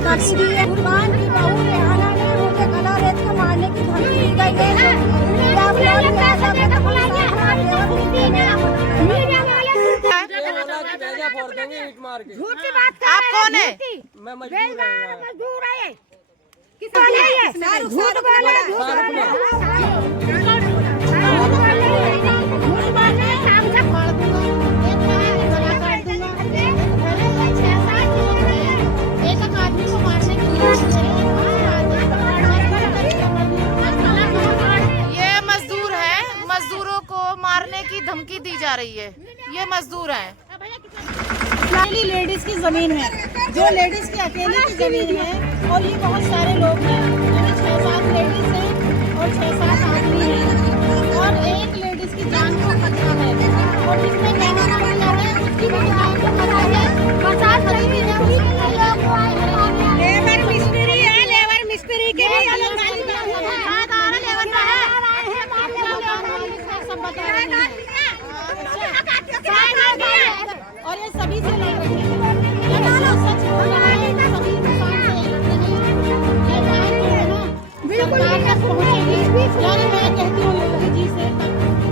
धमकी दी है। कुर्बान की बहू रेहाना ने मुझे गला रेत कर मारने की धमकी दी गई है। झूठी बात कर रहे हैं। आप कौन है? मैं मजदूर है। किस वाले है? झूठ बोले, झूठ बोले। ये मजदूर है, मजदूरों को मारने की धमकी दी जा रही है। ये मजदूर हैं। अकेली लेडीज की जमीन है, जो लेडीज की अकेली की जमीन है, और ये बहुत सारे लोग हैं, 6-7 लेडीज हैं और 6-7 आदमी हैं, और एक लेडीज की जान को खतरा है, और जिसमें मेहमान मिला है उसकी भी जान को खतरा है। 50 लड़की है, लेबर मिस्त्री है, लेबर मिस्त्री के लिए अलग गाड़ी है, और ये सभी से लड़ रहे हैं। सच बोल रहा है, सभी सरकार तक पहुँचेगी। यानी मैं कहती हूँ योगी जी से,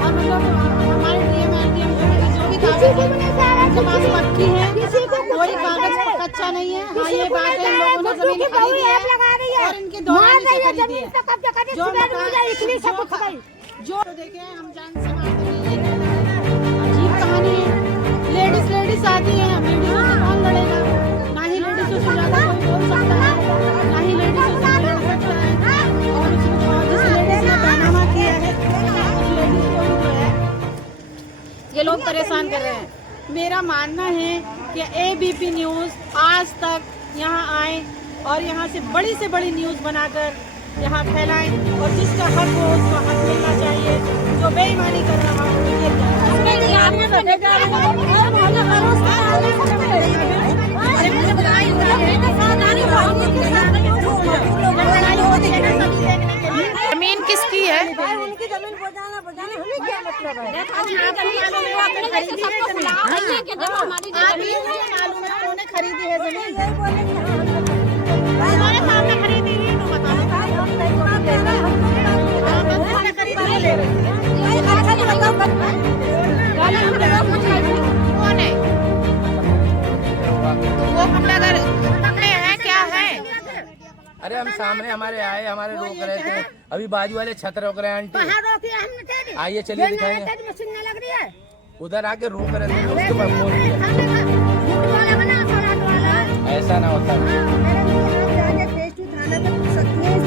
और मतलब हमारे डीएम जो भी कागज उनके पास पक्की है, कोई कागज कच्चा नहीं है। हाँ, ये बात है, इन लोगों ने जमीन खरीदी है और इनके दौरान से खरीदी है। जो जो देखे हम जान से मारते हैं, अजीब कहानी है। लेडीज आती है, लेडीजों से कौन लड़ेगा? ना ही लेडीजों से ज्यादा कोई बोल सकता है, ना ही लेडीजों से लड़ सकता है। और जिस लेडीज ने पैनामा किया है, उस लेडीज को भी जो है ये लोग परेशान कर रहे हैं। मेरा मानना है कि ABP न्यूज़ आज तक यहाँ आए और यहाँ से बड़ी न्यूज़ बनाकर यहाँ फैलाएं, और जिसका हक हो उसको हक मिलना चाहिए। जो बेईमानी कर रहा हो जमीन किसकी है? उनकी जमीन बजाना हमें क्या मतलब है? उन्होंने खरीदी है जमीन, हमारे सामने खरीदी है। कौन है? वो गुंडागर हैं, क्या है? अरे हम सामने हमारे आए, हमारे रोक रहे थे। अभी बाजू वाले छत रोक रहे हैं। आंटी आइए, चलिए दिखाएंगे। उधर आके रोक रहे थे, उसके बाद बोल दिया ऐसा ना होता।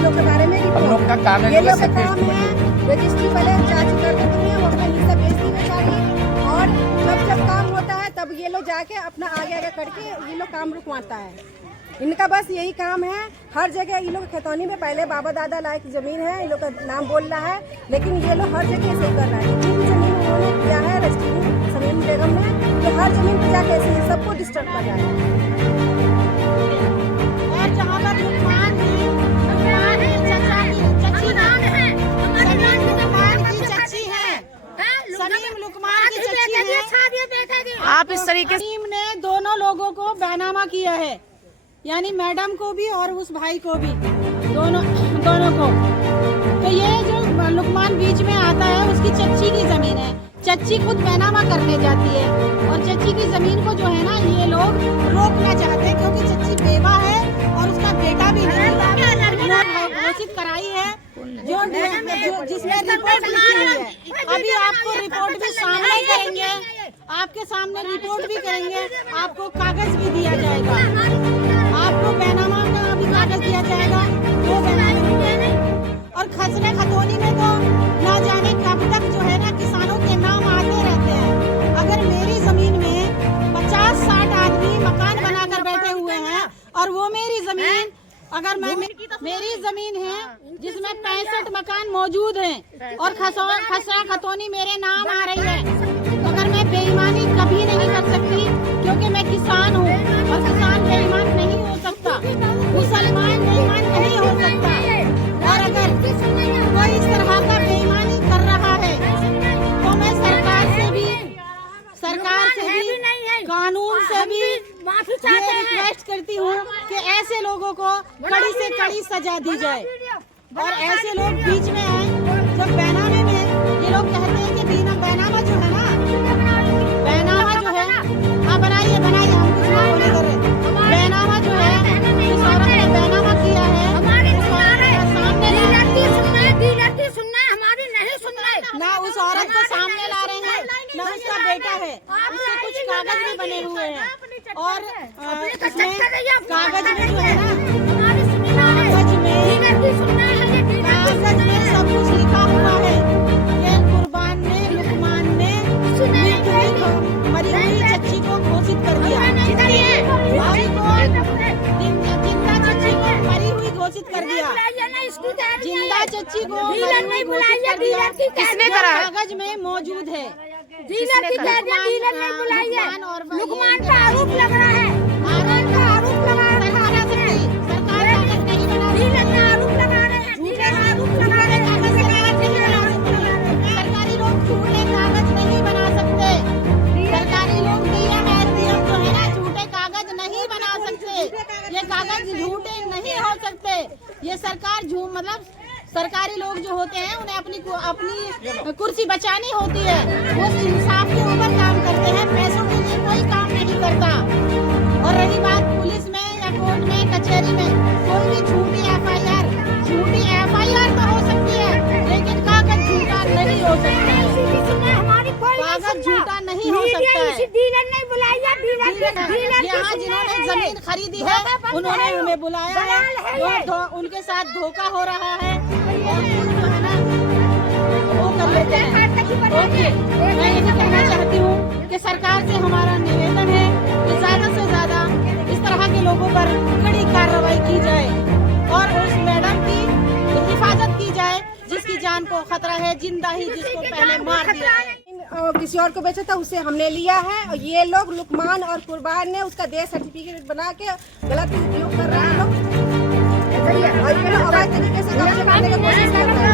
लोग के बारे में हम लोग का काम है, ये लोग का काम है रजिस्ट्री पहले चाची कर देती है, वो अपना हिस्सा बेच देना चाहिए, और जब काम होता है तब ये लोग जाके अपना आगे करके ये लोग काम रुकवाता है। इनका बस यही काम है। हर जगह ये लोग खतौनी में पहले बाबा दादा लायक जमीन है, ये लोग का नाम बोल रहा है, लेकिन ये लोग हर जगह ऐसे ही कर रहा है। जितनी भी जमीन उन्होंने किया है रजिस्ट्री समीम बेगम ने, तो हर जमीन पर जाके ऐसे सबको डिस्टर्ब कर रहा है। और जहाँ पर आप इस तरीके से टीम ने दोनों लोगों को बैनामा किया है, यानी मैडम को भी और उस भाई को भी, दोनों को। तो ये जो लुकमान बीच में आता है, उसकी चच्ची की जमीन है। चच्ची खुद बैनामा करने जाती है, और चच्ची की जमीन को जो है ना ये लोग रोकना चाहते हैं, क्योंकि चच्ची बेवा है और उसका बेटा भी नहीं घोषित कराई है, जो जिसमें रिपोर्ट लिखी हुई है। अभी आपको रिपोर्ट भी सामने करेंगे, आपके सामने रिपोर्ट भी करेंगे, आपको कागज भी दिया जाएगा, आपको बैनामा का भी कागज दिया जाएगा। वो और खसरे खतौनी में तो ना जाने कब तक जो है ना किसानों के नाम आते रहते हैं। अगर मेरी जमीन में 50-60 आदमी मकान बनाकर बैठे हुए हैं, और वो मेरी जमीन, अगर मेरी जमीन है जिसमें 65 मकान मौजूद हैं, और खसरा खतौनी मेरे नाम आ रही है, तो अगर मैं बेईमानी कभी नहीं कर सकती, क्योंकि मैं किसान हूँ, और किसान बेईमान नहीं हो सकता, मुसलमान बेईमान नहीं हो सकता। और अगर कोई इस तरह का बेईमानी कर रहा है, तो मैं सरकार से भी कानून से भी रिक्वेस्ट करती हूँ कि ऐसे लोग लोगों को कड़ी से कड़ी सजा दी जाए। और ऐसे लोग बीच में आए, जब बैनामे में ये लोग कहते हैं कि बैनामा जो है ना, बैनामा जो है, हाँ बनाइए बनाइए, हम कुछ ना बोले कर रहे। बैनामा जो है, जिस औरत ने बैनामा किया है, ना उस औरत को सामने ला रहे हैं, ना उसका बेटा है, उसके कुछ कागज भी बने हुए हैं। और इसमें कागज में जो है ना, कागज में सब कुछ लिखा हुआ है कि कुर्बान ने, लुकमान ने मरी हुई चच्ची को घोषित कर दिया, भाई को जिंदा चच्ची को मरी हुई घोषित कर दिया, जिंदा चच्ची को मरी हुई घोषित कर दिया। किसने करा? कागज में मौजूद है। लुकमान का आरोप लग रहा है, सरकारी लोग झूठे कागज नहीं बना सकते। सरकारी लोग नियम जो है ना, झूठे कागज नहीं बना सकते। ये कागज झूठे नहीं हो सकते। ये सरकार मतलब सरकारी लोग जो होते हैं, उन्हें अपनी कुर्सी बचानी होती है। वो इंसाफ के ऊपर काम करते हैं, पैसों के लिए कोई काम नहीं करता। और रही बात पुलिस में या कोर्ट में, कचहरी में, कोई भी झूठी एफआईआर तो हो सकती है, लेकिन कागज झूठा नहीं हो सकता है। कागज झूठा नहीं हो सकता है। यहाँ जिन्होंने जमीन खरीदी है, उन्होंने हमें बुलाया है, उनके साथ धोखा हो रहा है, वो कर लेते हैं। ओके, मैं यही कहना चाहती हूँ कि सरकार से हमारा निवेदन है कि ज्यादा से ज्यादा इस तरह के लोगों पर कड़ी कार्रवाई की जाए और उस मैडम की हिफाजत की जाए जिसकी जान को खतरा है, जिंदा ही जिसको पहले मार दिया है। किसी और को बेचा था, उसे हमने लिया है। और ये लोग लुकमान और कुर्बान ने उसका देश सर्टिफिकेट बना के गलत उपयोग कर रहे हैं लोग। और ये लोग अवैध तरीके से कब्जे करने की कोशिश कर रहे हैं।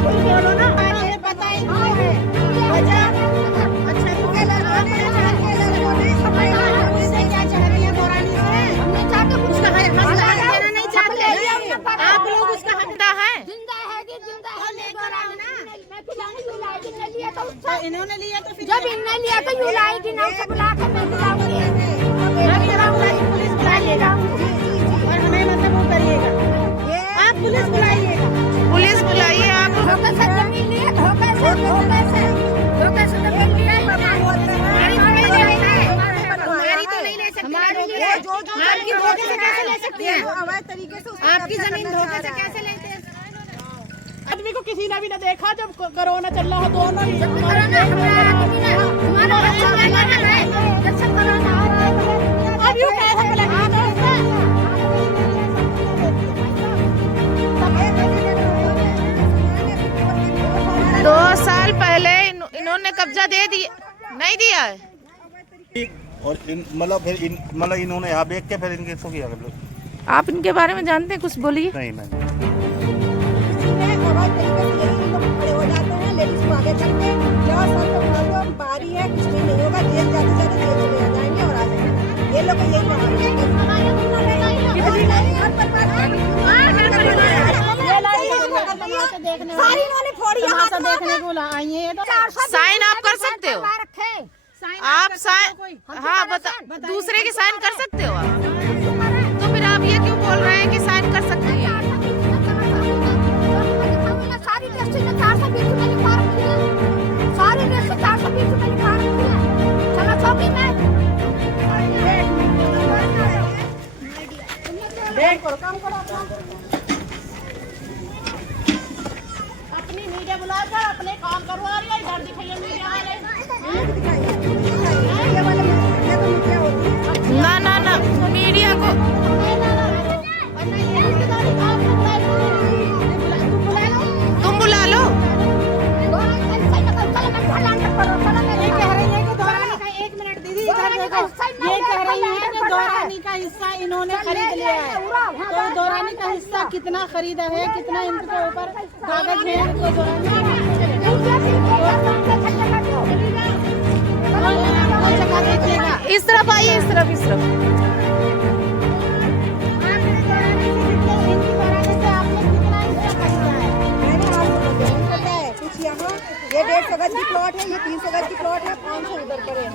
आप लोग उसका हकदार है। इन्होंने लिया तो फिर जब इन्होंने लिया तो यूँ लाएगी ना, उसे बुला के मैं बुलाऊंगी। पुलिस बुलाइएगा और हमें मतलब वो करिएगा, आप पुलिस बुलाइएगा। पुलिस बुलाइए आप। धोखे से जमीन लिए, धोखे से जमीन लिए। हमारी तो नहीं ले सकती, आपकी धोखे से कैसे ले सकती है? अवैध तरीके से आपकी जमीन धोखे से कैसे लेते हैं? आदमी को किसी ने भी न देखा जब कोरोना चल रहा हो, दोनों ही अब यूँ कैसे बोलेंगे? 2 साल पहले इन्होंने कब्जा दे दिया, नहीं दिया है। और मतलब इन्होंने यहाँ बेच के फिर इनके सो किया कर लो। आप इनके बारे में जानते हैं, कुछ बोलिए। नहीं मैं अवैध तरीके से यही लोग खड़े हो जाते हैं, लेडीज को आगे करके जाओ सर तो भागो, बारी है, कुछ भी नहीं होगा, जेल जाते जाते जेल चले जाएंगे और आ जाएंगे। ये लोग यही सारी इन्होंने फोड़ी देखने को आई है। साइन आप कर सकते हो, आप साइन, हाँ बता, दूसरे के साइन कर सकते हो आप। तो फिर आप ये क्यों बोल रहे हैं कि साइन कर सकते हैं? सारी लिस्ट में 420 में लिखा रखी है, सारी लिस्ट 420 में लिखा रखी है। चलो चौकी में काम करो अपनी मीडिया बुलाकर अपने काम करवा रही है, इधर दिखाइए मीडिया वाले। ना ना ना, मीडिया को तुम बुला लो। एक मिनट दीदी, इधर देखो, ये कह रही है कि दौरानी का हिस्सा इन्होंने खरीद लिया है। तो दौरानी का हिस्सा कितना खरीदा है, कितना इनके ऊपर कागज है, तो जगह देखिएगा। इस तरफ आइए, इस तरफ, इस तरफ। गज की प्लॉट है, ये 300 गज की प्लॉट है, 500 उधर पड़े हैं।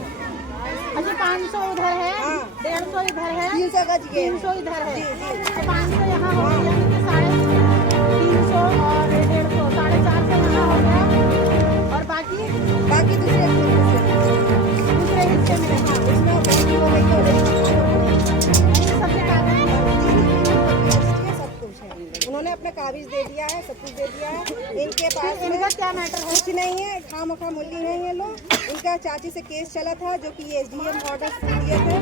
अच्छा 500 उधर है, हाँ। 150 इधर है, 300 गज ये 300 इधर है, जी, जी। तो 500 यहाँ हो गया, यानी कि 350 और 150, 450 यहाँ हो गया, और बाकी बाकी दूसरे हिस्से में में हाँ, इसमें बाकी हो गई है, सबसे कागज सब कुछ है। उन्होंने अपना कागज दे दिया है, सब कुछ दे दिया है। इनके पास में इनका क्या मैटर है? कुछ नहीं है, खामखा मूल्य है ये लोग। इनका चाची से केस चला था, जो कि ये SDM ऑर्डर दिए थे।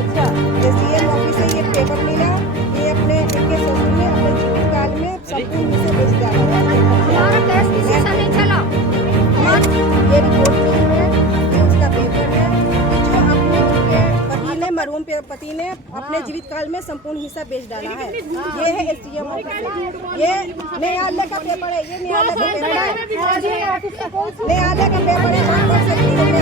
अच्छा SDM ऑफिस से ये पेपर मिला, ये अपने इनके ससुर ने अपने जीवित काल में संपूर्ण से बेच डाला है। हमारा केस किसी से नहीं चला। ये रिपोर्ट मिली है, ये उसका पेपर है कि जो अपने उनके पति ने मरहूम पति ने अपने जीवित काल में संपूर्ण हिस्सा बेच डाला है। ये है SDM ऑफिस, ये न्यायालय का पेपर है, ये न्यायालय का पेपर है, न्यायालय का पेपर है।